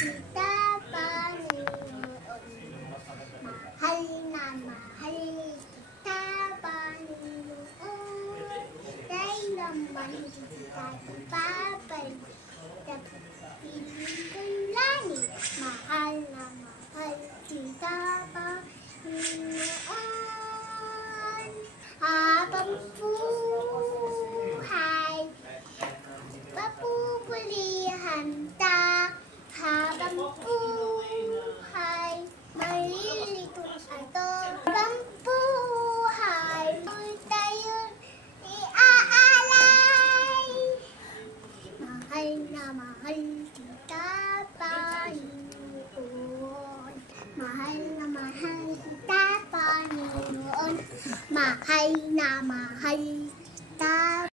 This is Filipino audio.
kita, Panginoon. Mahal na mahal kita, Panginoon. Dahil naman kita ipapalit sa piling kong langit. Mahal na mahal kita, Panginoon. Habang buhay, papupulihan ta. Habang buhay, malilikot ato. Habang buhay, tayo iaalay. Mahal na mahal kita, Panginoon. Mahal na mahal kita, Panginoon. Mahal na mahal kita,